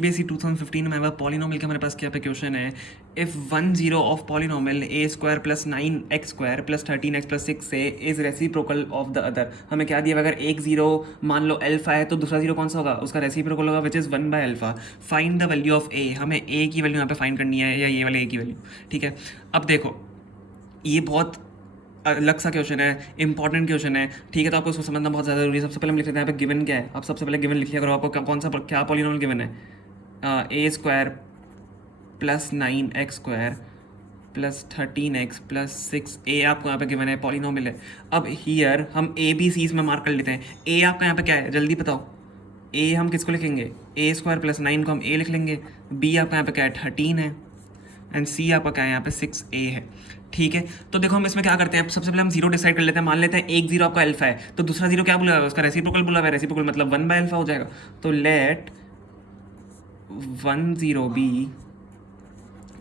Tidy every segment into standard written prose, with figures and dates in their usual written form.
बेसी 2015 में वह पॉलिनोमियल के हमारे पास क्या पे क्वेश्चन है, if 1 0 of polynomial A square plus 9x square plus 13x plus 6 से is reciprocal of the other. हमें क्या दिया, अगर एक जीरो मान लो अल्फा है तो दूसरा जीरो कौन सा होगा, उसका रेसिप्रोकल होगा which is 1 by alpha. Find the value of A, हमें ए की वैल्यू यहाँ पे फाइंड करनी है या ये वाले ए की वैल्यू। ठीक है, अब देखो ये बहुत अलग सा क्वेश्चन है, इंपॉर्टेंट क्वेश्चन है। ठीक है, तो आपको उसको समझना बहुत ज़्यादा जरूरी है। सबसे पहले हम लिख लेते हैं यहाँ पे गिवन क्या है। आप सबसे पहले गिवन लिखिए, अगर आपको कौन सा क्या पॉलिनोमियल गिवन है, A square plus 9x square plus 13x plus 6 A आपको यहाँ पे गिवन है, पॉलिनोमियल है। अब हियर हम ए बी सी इसमें मार्क कर लेते हैं। ए आपका यहाँ पे क्या है, जल्दी बताओ। ए हम किसको लिखेंगे, ए स्क्वायर प्लस 9 को हम ए लिख लेंगे। बी आपका यहाँ पे क्या है, 13 है। एंड सी आपका क्या है, यहाँ पे 6a है। ठीक है, तो देखो हम इसमें क्या करते हैं, सबसे पहले हम जीरो डिसाइड कर लेते हैं। मान लेते हैं एक जीरो आपका अल्फा है, तो दूसरा जीरो क्या बोला है, उसका रेसिप्रोकल बोला है। रेसिप्रोकल मतलब 1 बाय अल्फा हो जाएगा। तो let 1 0 B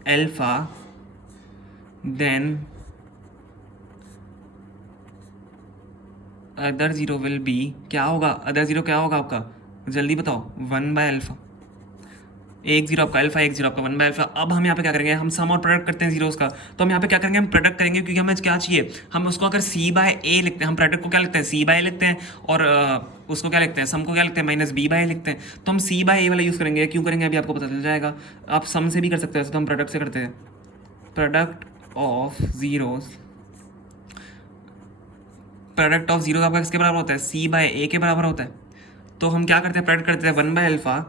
alpha, then other zero will be, क्या होगा अदर जीरो, क्या होगा आपका, जल्दी बताओ, 1 बाय अल्फा। एक जीरो आपका अल्फा, एक जीरो आपका 1 बाय अल्फा। अब हम यहाँ पे क्या करेंगे, हम सम और प्रोडक्ट करते हैं जीरोस का। तो हम यहाँ पे क्या करेंगे, हम प्रोडक्ट करेंगे, क्योंकि हमें क्या चाहिए, हम उसको अगर सी बाय ए लिखते हैं, हम प्रोडक्ट को क्या लिखते हैं, सी बाय लिखते हैं, और उसको क्या लिखते हैं, सम को क्या लिखते हैं, माइनस बी बाय लिखते हैं। तो हम सी बाय ए वाला यूज़ करेंगे। क्यों करेंगे अभी आपको पता चल जाएगा। आप सम से भी कर सकते हैं, तो हम प्रोडक्ट से करते हैं। Product of zeros, product of zero आपका किसके बराबर होता है, सी बाय ए के बराबर होता है। तो हम क्या करते हैं, प्रोडक्ट करते हैं 1 by alpha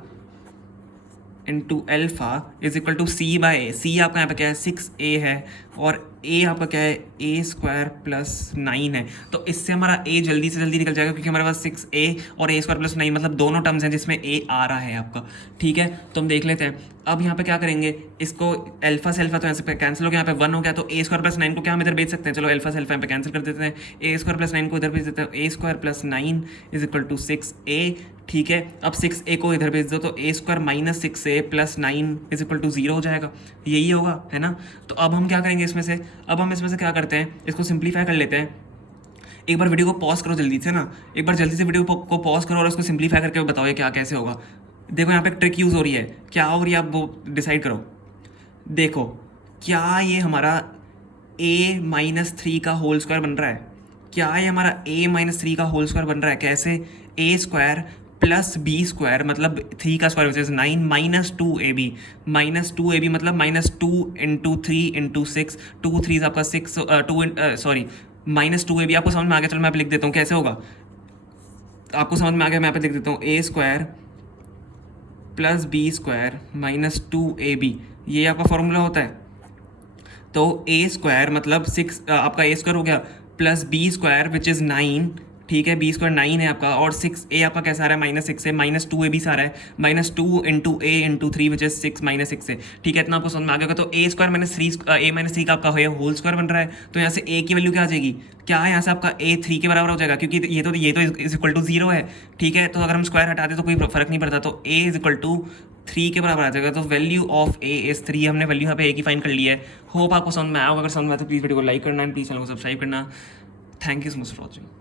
into alpha is equal to C by A. C आपका यहाँ पे क्या है, 6a है, और ए आपका क्या है, ए स्क्वायर प्लस 9 है। तो इससे हमारा ए जल्दी से जल्दी निकल जाएगा, क्योंकि हमारे पास 6a और ए स्क्वायर प्लस 9 मतलब दोनों टर्म्स हैं जिसमें ए आ रहा है आपका। ठीक है, तो हम देख लेते हैं। अब यहाँ पे क्या करेंगे, इसको अल्फा से अल्फा तो यहाँ से कैंसिल हो गया, यहाँ पे 1 हो गया। तो ए स्क्वायर प्लस 9 को क्या हम इधर भेज सकते हैं, चलो अल्फा से अल्फा यहाँ पे कैंसिल कर देते हैं। ए स्क्वायर प्लस 9 को इधर भेज देते हैं, A square plus 9 is equal to 6a। ठीक है, अब 6a को इधर भेज दो, तो A square minus 6a plus 9 is equal to 0 हो जाएगा। यही होगा, है ना। तो अब हम क्या करेंगे इसमें से, अब हम इसमें से क्या करते हैं, इसको सिंप्लीफाई कर लेते हैं। एक बार वीडियो को पॉज करो जल्दी से ना, एक बार जल्दी से वीडियो को पॉज करो और उसको सिंप्लीफाई करके बताओ ये क्या कैसे होगा। देखो यहाँ पे एक ट्रिक यूज़ हो रही है, क्या हो रही है आप वो डिसाइड करो। देखो क्या ये हमारा a माइनस 3 का होल स्क्वायर बन रहा है, क्या ये हमारा a माइनस 3 का होल स्क्वायर बन रहा है, कैसे, a square plus B square मतलब 3 का square which is 9 minus 2ab, minus 2ab मतलब माइनस 2 इंटू 3 इंटू 6, 2 3 आपका 6, सॉरी माइनस 2ab। आपको समझ में आ गया, चलो मैं आप लिख देता हूँ कैसे होगा, आपको समझ में आ गया, मैं यहाँ पे लिख देता हूँ, a square plus B square minus 2ab, ये आपका फॉर्मूला होता है। तो a स्क्वायर मतलब 6 आपका a स्क्वायर हो गया, plus B square which is 9। ठीक है, बी स्क्वायर 9 है आपका, और 6a आपका कैसा आ रहा है, माइनस 6 से, माइनस 2ab आ रहा है, minus 2 into a into 3 which is 6 minus 6 से। ठीक है, इतना आपको समझ में आ गया। तो a square minus 3 a minus 3 का आपका होल स्क्वायर बन रहा है। तो यहाँ से a की वैल्यू क्या आ जाएगी, क्या है, यहाँ से आपका a 3 के बराबर हो जाएगा, क्योंकि ये तो इज इक्वल टू 0 है। ठीक है, तो अगर हम स्क्वायर हटाते तो कोई फर्क नहीं पड़ता, तो a इज इक्वल टू 3 के बराबर आ जाएगा। तो वैल्यू ऑफ a इज 3, हमने वैल्यू यहाँ पे a की फाइंड कर ली है। होप आपको समझ में आया होगा, अगर समझ में आया तो प्लीज़ वीडियो को लाइक करना एंड प्लीज़ चैनल को सब्सक्राइब करना। Thank you so much for watching.